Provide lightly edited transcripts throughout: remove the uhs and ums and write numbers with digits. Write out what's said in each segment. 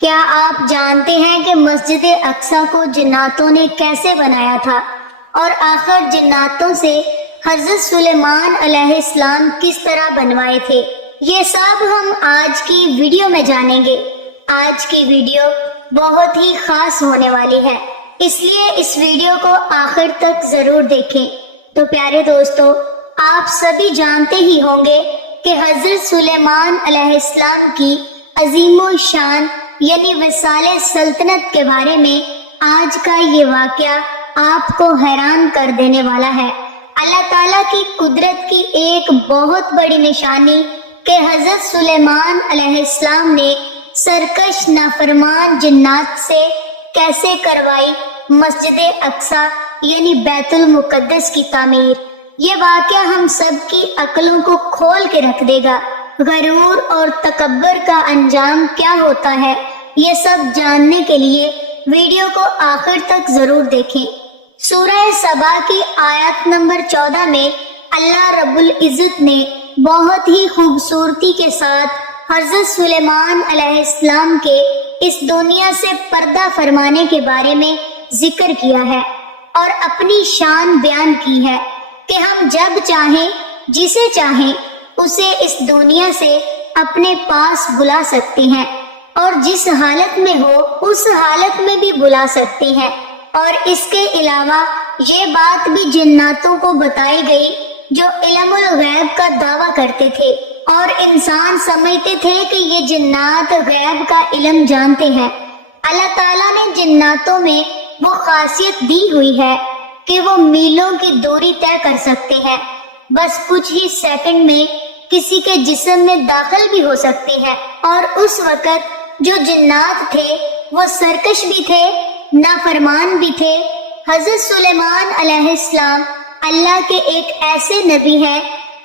کیا آپ جانتے ہیں کہ مسجد اقصی کو جناتوں نے کیسے بنایا تھا اور آخر جناتوں سے حضرت سلیمان علیہ السلام کس طرح بنوائے تھے؟ یہ سب ہم آج کی ویڈیو میں جانیں گے۔ آج کی ویڈیو بہت ہی خاص ہونے والی ہے، اس لیے اس ویڈیو کو آخر تک ضرور دیکھیں۔ تو پیارے دوستو، آپ سبھی جانتے ہی ہوں گے کہ حضرت سلیمان علیہ السلام کی عظیم و شان یعنی وصال سلطنت کے بارے میں آج کا یہ واقعہ آپ کو حیران کر دینے والا ہے۔ اللہ تعالیٰ کی قدرت کی ایک بہت بڑی نشانی کہ حضرت سلیمان علیہ السلام نے سرکش نافرمان جنات سے کیسے کروائی مسجد اقصی یعنی بیت المقدس کی تعمیر۔ یہ واقعہ ہم سب کی عقلوں کو کھول کے رکھ دے گا۔ غرور اور تکبر کا انجام کیا ہوتا ہے، یہ سب جاننے کے لیے ویڈیو کو آخر تک ضرور دیکھیں۔ سورہ سبا کی آیت نمبر 14 میں اللہ رب العزت نے بہت ہی خوبصورتی کے ساتھ حضرت سلیمان علیہ السلام کے اس دنیا سے پردہ فرمانے کے بارے میں ذکر کیا ہے اور اپنی شان بیان کی ہے کہ ہم جب چاہیں جسے چاہیں اسے اس دنیا سے اپنے پاس بلا سکتے ہیں اور جس حالت میں ہو اس حالت میں بھی بلا سکتے ہیں۔ اور اس کے علاوہ یہ بات بھی جناتوں کو بتائی گئی جو علم الغیب کا دعویٰ کرتے تھے اور انسان سمجھتے تھے کہ یہ جنات غیب کا علم جانتے ہیں۔ اللہ تعالیٰ نے جناتوں میں وہ خاصیت دی ہوئی ہے کہ وہ میلوں کی دوری طے کر سکتے ہیں، بس کچھ ہی سیکنڈ میں کسی کے جسم میں داخل بھی ہو سکتے ہیں۔ اور اس وقت جو جنات تھے وہ سرکش بھی تھے، نافرمان بھی تھے۔ حضرت سلیمان علیہ السلام اللہ کے ایک ایسے نبی ہیں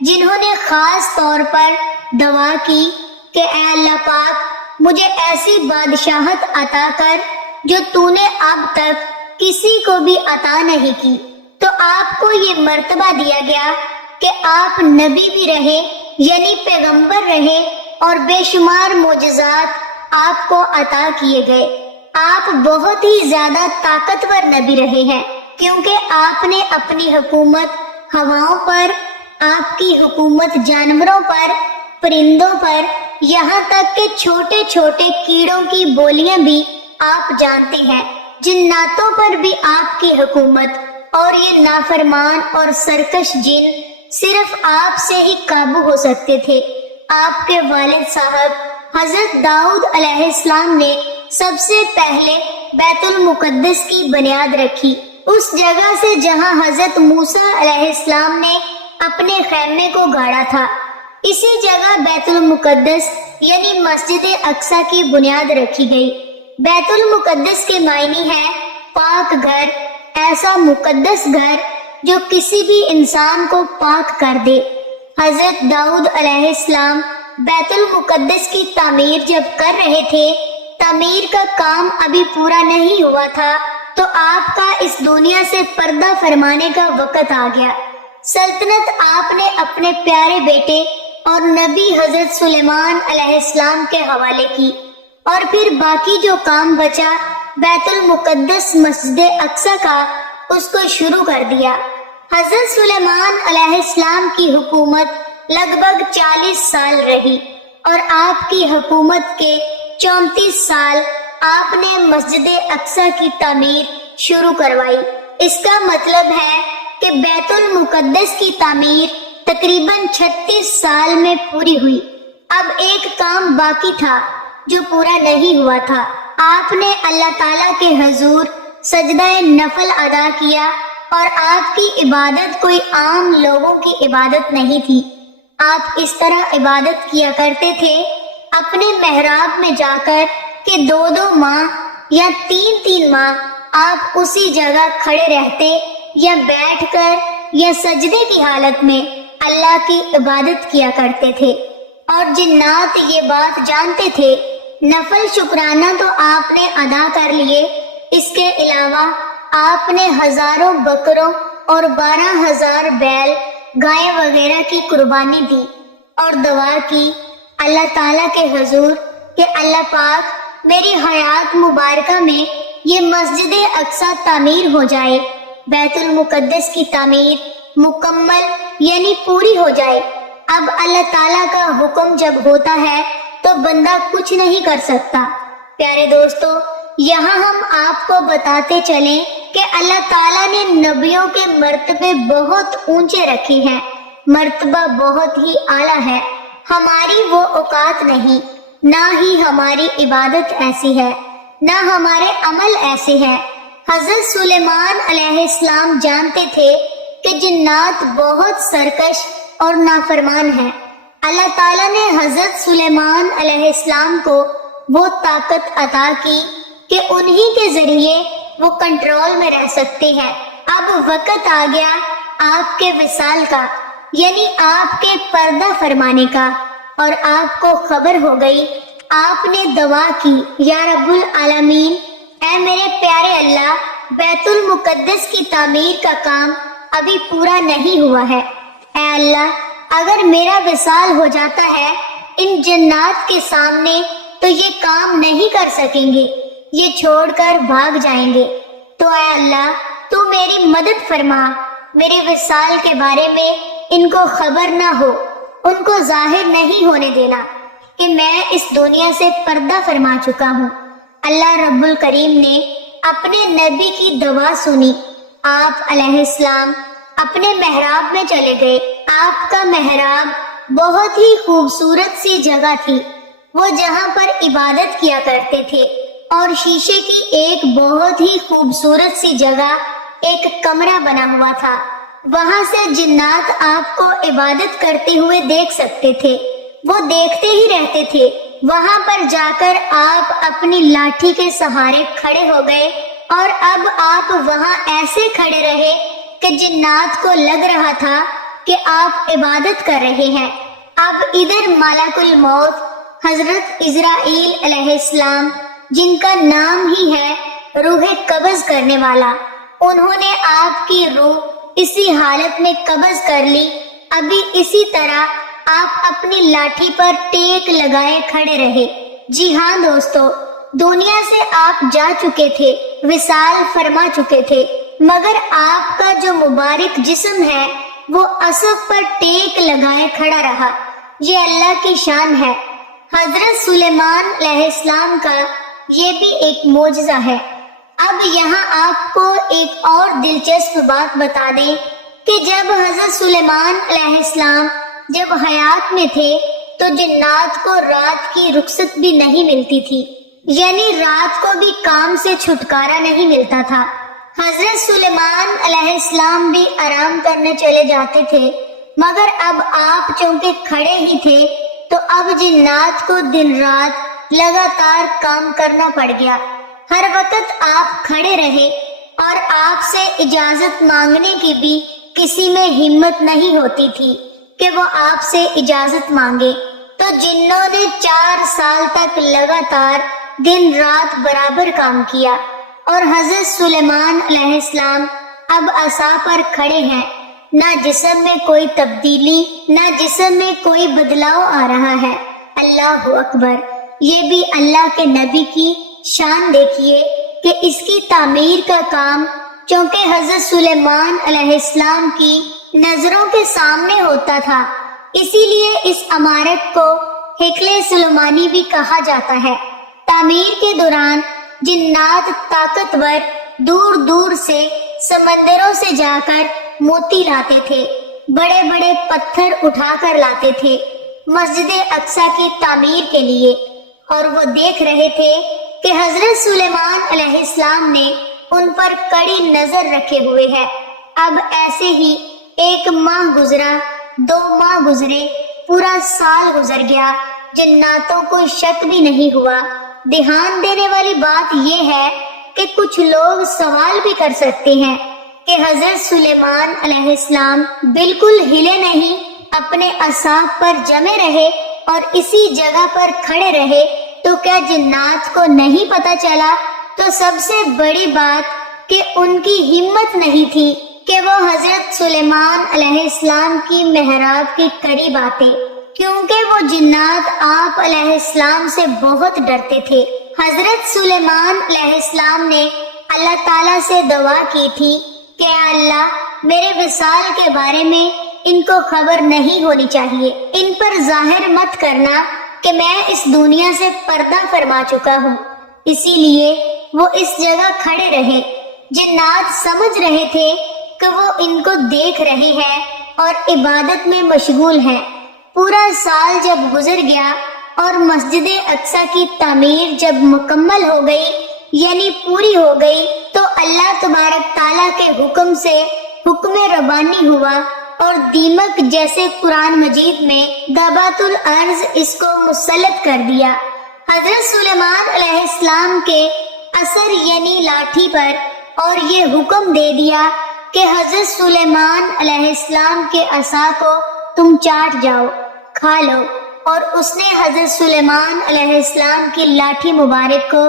جنہوں نے خاص طور پر دعا کی کہ اے اللہ پاک، مجھے ایسی بادشاہت عطا کر جو تو نے اب تک کسی کو بھی عطا نہیں کی۔ تو آپ کو یہ مرتبہ دیا گیا کہ آپ نبی بھی رہے یعنی پیغمبر رہے اور بے شمار معجزات آپ کو عطا کیے گئے۔ آپ بہت ہی زیادہ طاقتور نبی رہے ہیں کیونکہ آپ نے اپنی حکومت ہواؤں پر، آپ کی حکومت جانوروں پر، پرندوں پر، یہاں تک کہ چھوٹے چھوٹے کیڑوں کی بولیاں بھی آپ جانتے ہیں۔ جناتوں پر بھی آپ کی حکومت اور یہ نافرمان اور سرکش جن صرف آپ سے ہی قابو ہو سکتے تھے۔ آپ کے والد صاحب حضرت داؤد علیہ السلام نے سب سے پہلے بیت المقدس کی بنیاد رکھی، اس جگہ سے جہاں حضرت موسیٰ علیہ السلام نے اپنے خیمے کو گاڑا تھا۔ اسی جگہ بیت المقدس یعنی مسجد اقصی کی بنیاد رکھی گئی۔ بیت المقدس کے معنی ہے پاک گھر، ایسا مقدس گھر جو کسی بھی انسان کو پاک کر دے۔ حضرت داؤد علیہ السلام بیت المقدس کی تعمیر جب کر رہے تھے، تعمیر کا کام ابھی پورا نہیں ہوا تھا تو آپ کا اس دنیا سے پردہ فرمانے کا وقت آ گیا۔ سلطنت آپ نے اپنے پیارے بیٹے اور نبی حضرت سلیمان علیہ السلام کے حوالے کی، اور پھر باقی جو کام بچا بیت المقدس مسجد اقصی کا، اس کو شروع کر دیا۔ حضرت سلیمان علیہ السلام کی حکومت لگ بھگ 40 سال رہی اور آپ کی حکومت کے 34 سال آپ نے مسجد اقصی کی تعمیر شروع کروائی۔ اس کا مطلب ہے کہ بیت المقدس کی تعمیر تقریباً 36 سال میں پوری ہوئی۔ اب ایک کام باقی تھا جو پورا نہیں ہوا تھا۔ آپ نے اللہ تعالیٰ کے حضور سجدہ نفل ادا کیا اور آپ کی عبادت کوئی عام لوگوں کی عبادت نہیں تھی۔ آپ اس طرح عبادت کیا کرتے تھے اپنے محراب میں جا کر کہ 2 ماہ یا 3 ماہ آپ اسی جگہ کھڑے رہتے یا بیٹھ کر یا سجدے کی حالت میں اللہ کی عبادت کیا کرتے تھے۔ اور جنات یہ بات جانتے تھے۔ نفل شکرانہ تو آپ نے ادا کر لیے، اس کے علاوہ آپ نے ہزاروں بکروں اور 12,000 بیل، گائے وغیرہ کی قربانی دی اور دعا کی اللہ تعالیٰ کے حضور کہ اللہ پاک میری حیات مبارکہ میں یہ مسجد اقصی تعمیر ہو جائے، بیت المقدس کی تعمیر مکمل یعنی پوری ہو جائے۔ اب اللہ تعالیٰ کا حکم جب ہوتا ہے تو بندہ کچھ نہیں کر سکتا۔ پیارے دوستو، یہاں ہم آپ کو بتاتے چلیں کہ اللہ تعالیٰ نے نبیوں کے مرتبے بہت اونچے رکھے ہیں، مرتبہ بہت ہی اعلیٰ ہے۔ ہماری وہ اوقات نہیں، نہ ہی ہماری عبادت ایسی ہے، نہ ہمارے عمل ایسے ہیں۔ حضرت سلیمان علیہ السلام جانتے تھے کہ جنات بہت سرکش اور نافرمان ہیں۔ اللہ تعالیٰ نے حضرت سلیمان علیہ السلام کو وہ طاقت عطا کی کہ انہی کے ذریعے وہ کنٹرول میں رہ سکتے ہیں۔ اب وقت آ گیا آپ کے وصال کا، یعنی آپ کے پردہ فرمانے کا، اور آپ کو خبر ہو گئی۔ آپ نے دعا کی، یا رب العالمین، اے میرے پیارے اللہ، بیت المقدس کی تعمیر کا کام ابھی پورا نہیں ہوا ہے۔ اے اللہ، اگر میرا وصال ہو جاتا ہے ان جنات کے سامنے تو یہ کام نہیں کر سکیں گے، یہ چھوڑ کر بھاگ جائیں گے۔ تو اے اللہ، تو میری مدد فرما، میرے وصال کے بارے میں ان کو خبر نہ ہو، ان کو ظاہر نہیں ہونے دینا کہ میں اس دنیا سے پردہ فرما چکا ہوں۔ اللہ رب الکریم نے اپنے نبی کی دعا سنی۔ آپ علیہ السلام اپنے محراب میں چلے گئے۔ آپ کا محراب بہت ہی خوبصورت سی جگہ تھی، وہ جہاں پر عبادت کیا کرتے تھے، اور شیشے کی ایک بہت ہی خوبصورت سی جگہ، ایک کمرہ بنا ہوا تھا۔ وہاں سے جنات آپ کو عبادت کرتے ہوئے دیکھ سکتے تھے، وہ دیکھتے ہی رہتے تھے۔ وہاں پر جا کر آپ اپنی لاٹھی کے سہارے کھڑے ہو گئے، اور اب آپ وہاں ایسے کھڑے رہے کہ جنات کو لگ رہا تھا کہ آپ عبادت کر رہے ہیں۔ اب ادھر ملک الموت حضرت عزرائیل علیہ السلام، جن کا نام ہی ہے روح قبض کرنے والا، انہوں نے آپ کی روح اسی حالت میں قبض کر لی۔ ابھی اسی طرح آپ اپنی لاٹھی پر ٹیک لگائے کھڑے رہے۔ جی ہاں دوستو، دنیا سے آپ جا چکے تھے، وصال فرما چکے تھے، مگر آپ کا جو مبارک جسم ہے وہ اسب پر ٹیک لگائے کھڑا رہا۔ یہ اللہ کی شان ہے۔ حضرت سلیمان علیہ السلام کا یہ بھی ایک معجزہ ہے۔ اب یہاں آپ کو ایک اور دلچسپ بات بتا دیں کہ جب حضرت سلیمان علیہ السلام جب حیات میں تھے تو جنات کو رات کی رخصت بھی نہیں ملتی تھی، یعنی رات کو بھی کام سے چھٹکارا نہیں ملتا تھا۔ حضرت سلیمان علیہ السلام بھی آرام کرنے چلے جاتے تھے، مگر اب آپ چونکہ کھڑے ہی تھے تو اب جنات کو دن رات لگاتار کام کرنا پڑ گیا۔ ہر وقت آپ کھڑے رہے اور آپ سے اجازت مانگنے کی بھی کسی میں ہمت نہیں ہوتی تھی کہ وہ آپ سے اجازت مانگے۔ تو جنوں نے 4 سال تک لگاتار دن رات برابر کام کیا، اور حضرت سلیمان علیہ السلام اب عصا پر کھڑے ہیں۔ نہ جسم میں کوئی تبدیلی، نہ جسم میں کوئی بدلاؤ آ رہا ہے۔ اللہ اکبر! یہ بھی اللہ کے نبی کی شان دیکھیے کہ اس کی تعمیر کا کام چونکہ حضرت سلیمان علیہ السلام کی نظروں کے سامنے ہوتا تھا، اسی لیے اس عمارت کو ہیکل سلیمانی بھی کہا جاتا ہے۔ تعمیر کے دوران جنات طاقتور دور دور سے سمندروں سے جا کر موتی لاتے تھے، بڑے بڑے پتھر اٹھا کر لاتے تھے مسجد اقصی کی تعمیر کے لیے، اور وہ دیکھ رہے تھے کہ حضرت سلیمان علیہ السلام نے ان پر کڑی نظر رکھے ہوئے ہے۔ اب ایسے ہی 1 ماہ گزرا، 2 ماہ گزرے، پورا سال گزر گیا، جناتوں کو شک بھی نہیں ہوا۔ دھیان دینے والی بات یہ ہے کہ کچھ لوگ سوال بھی کر سکتے ہیں کہ حضرت سلیمان علیہ السلام بالکل ہلے نہیں، اپنے اعصاب پر جمے رہے اور اسی جگہ پر کھڑے رہے، تو کیا جنات کو نہیں پتا چلا؟ تو سب سے بڑی بات کہ ان کی ہمت نہیں تھی کہ وہ حضرت سلیمان علیہ السلام کی محراب کے قریب آتے، کیونکہ وہ جنات آپ علیہ السلام سے بہت ڈرتے تھے۔ حضرت سلیمان علیہ السلام نے اللہ تعالیٰ سے دعا کی تھی کہ اے اللہ میرے وصال کے بارے میں ان کو خبر نہیں ہونی چاہیے، ان پر ظاہر مت کرنا کہ میں اس دنیا سے پردہ فرما چکا ہوں۔ اسی لیے وہ اس جگہ کھڑے رہے۔ جنات سمجھ رہے تھے کہ وہ ان کو دیکھ رہے ہیں اور عبادت میں مشغول ہیں۔ پورا سال جب گزر گیا اور مسجد اقصی کی تعمیر جب مکمل ہو گئی یعنی پوری ہو گئی، تو اللہ تبارک تعالیٰ کے حکم سے حکم ربانی ہوا اور دیمک جیسے قرآن مجید میں دابت الارض اس کو مسلط کر دیا۔ حضرت سلیمان علیہ السلام کے اثر یعنی لاٹھی پر اور یہ حکم دے دیا کہ حضرت سلیمان علیہ السلام کے عصا کو تم چاٹ جاؤ، کھا لو، اور اس نے حضرت سلیمان علیہ السلام کی لاٹھی مبارک کو،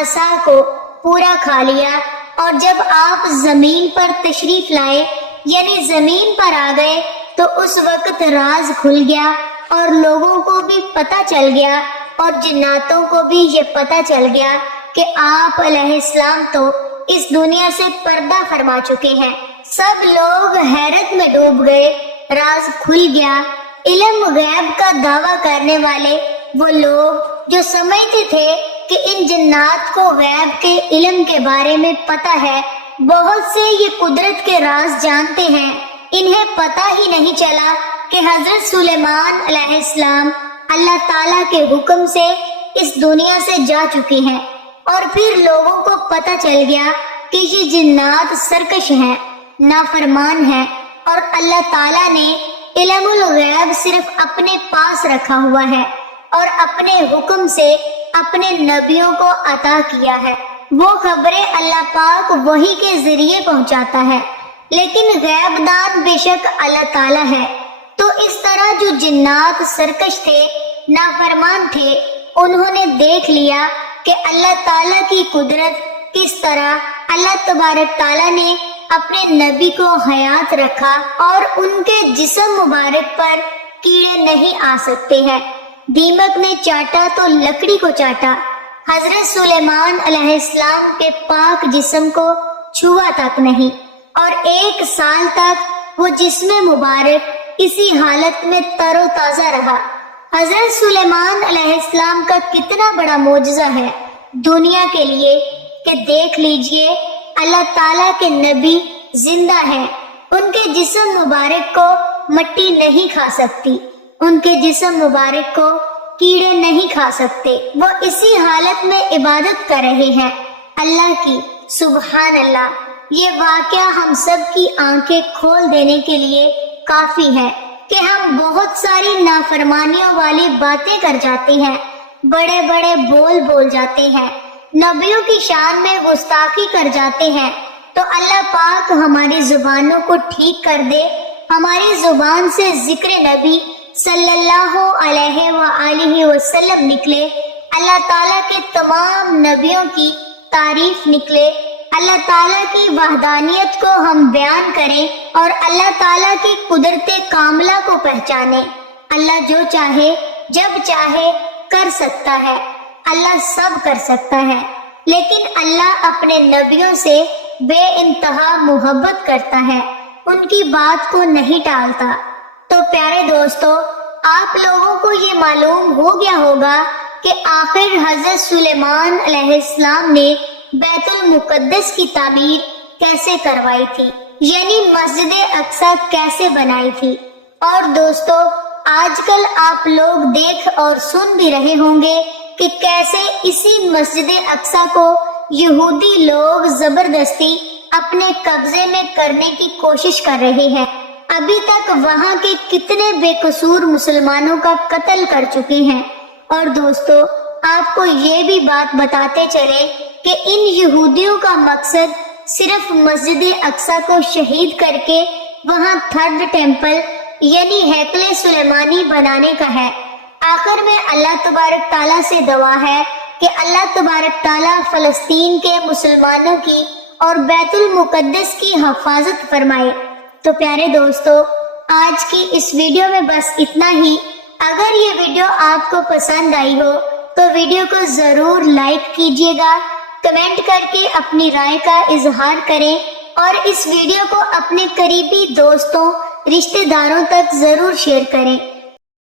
عصا کو پورا کھا لیا۔ اور جب آپ زمین پر تشریف لائے یعنی زمین پر آ گئے تو اس وقت راز کھل گیا اور لوگوں کو بھی پتہ چل گیا اور جناتوں کو بھی یہ پتہ چل گیا کہ آپ علیہ السلام تو اس دنیا سے پردہ فرما چکے ہیں۔ سب لوگ حیرت میں ڈوب گئے، راز کھل گیا۔ علم غیب کا دعویٰ کرنے والے وہ لوگ جو سمجھتے تھے کہ ان جنات کو غیب کے علم کے بارے میں پتہ ہے، بہت سے یہ قدرت کے راز جانتے ہیں، انہیں پتہ ہی نہیں چلا کہ حضرت سلیمان علیہ السلام اللہ تعالیٰ کے حکم سے اس دنیا سے جا چکے ہیں۔ اور پھر لوگوں کو پتہ چل گیا کہ یہ جنات سرکش ہیں، نافرمان ہیں، اور اللہ تعالیٰ نے علم الغیب صرف اپنے پاس رکھا ہوا ہے اور اپنے حکم سے اپنے نبیوں کو عطا کیا ہے۔ وہ خبریں اللہ پاک وحی کے ذریعے پہنچاتا ہے، لیکن غیب دان بے شک اللہ تعالیٰ ہے۔ تو اس طرح جو جنات سرکش تھے، نافرمان تھے، انہوں نے دیکھ لیا کہ اللہ تعالیٰ کی قدرت کس طرح اللہ تبارک تعالیٰ نے اپنے نبی کو حیات رکھا اور ان کے جسم مبارک پر کیڑے نہیں آ سکتے ہیں۔ دیمک نے چاٹا تو لکڑی کو چاٹا، حضرت سلیمان علیہ السلام کے پاک جسم کو چھوا تک نہیں، اور 1 سال تک وہ جسم مبارک اسی حالت میں تر و تازہ رہا۔ حضرت سلیمان علیہ السلام کا کتنا بڑا معجزہ ہے دنیا کے لیے کہ دیکھ لیجئے اللہ تعالیٰ کے نبی زندہ ہیں، ان کے جسم مبارک کو مٹی نہیں کھا سکتی، ان کے جسم مبارک کو کیڑے نہیں کھا سکتے، وہ اسی حالت میں عبادت کر رہے ہیں اللہ کی۔ سبحان اللہ! یہ واقعہ ہم سب کی آنکھیں کھول دینے کے لیے کافی ہے کہ ہم بہت ساری نافرمانیوں والی باتیں کر جاتے ہیں، بڑے بڑے بول جاتے ہیں، نبیوں کی شان میں گستاخی کر جاتے ہیں، تو اللہ پاک ہماری زبانوں کو ٹھیک کر دے، ہماری زبان سے ذکر نبی صلی اللہ علیہ وآلہ وسلم نکلے، اللہ تعالیٰ کے تمام نبیوں کی تعریف نکلے، اللہ تعالیٰ کی وحدانیت کو ہم بیان کریں اور اللہ تعالیٰ کی قدرت کاملہ کو پہچانیں۔ اللہ جو چاہے جب چاہے کر سکتا ہے، اللہ سب کر سکتا ہے، لیکن اللہ اپنے نبیوں سے بے انتہا محبت کرتا ہے، ان کی بات کو نہیں ٹالتا۔ تو پیارے دوستو، آپ لوگوں کو یہ معلوم ہو گیا ہوگا کہ آخر حضرت سلیمان علیہ السلام نے بیت المقدس کی تعمیر کیسے کروائی تھی، یعنی مسجد اقصی کیسے بنائی تھی۔ اور دوستو، آج کل آپ لوگ دیکھ اور سن بھی رہے ہوں گے کہ کیسے اسی مسجد اقصی کو یہودی لوگ زبردستی اپنے قبضے میں کرنے کی کوشش کر رہے ہیں۔ ابھی تک وہاں کے کتنے بے قصور مسلمانوں کا قتل کر چکے ہیں۔ اور دوستو، آپ کو یہ بھی بات بتاتے چلے کہ ان یہودیوں کا مقصد صرف مسجد اقصی کو شہید کر کے وہاں 3rd ٹیمپل یعنی ہیکل سلیمانی بنانے کا ہے۔ آخر میں اللہ تبارک تعالیٰ سے دعا ہے کہ اللہ تبارک تعالیٰ فلسطین کے مسلمانوں کی اور بیت المقدس کی حفاظت فرمائے۔ تو پیارے دوستو، آج کی اس ویڈیو میں بس اتنا ہی۔ اگر یہ ویڈیو آپ کو پسند آئی ہو تو ویڈیو کو ضرور لائک کیجیے گا، کمنٹ کر کے اپنی رائے کا اظہار کریں اور اس ویڈیو کو اپنے قریبی دوستوں، رشتہ داروں تک ضرور شیئر کریں۔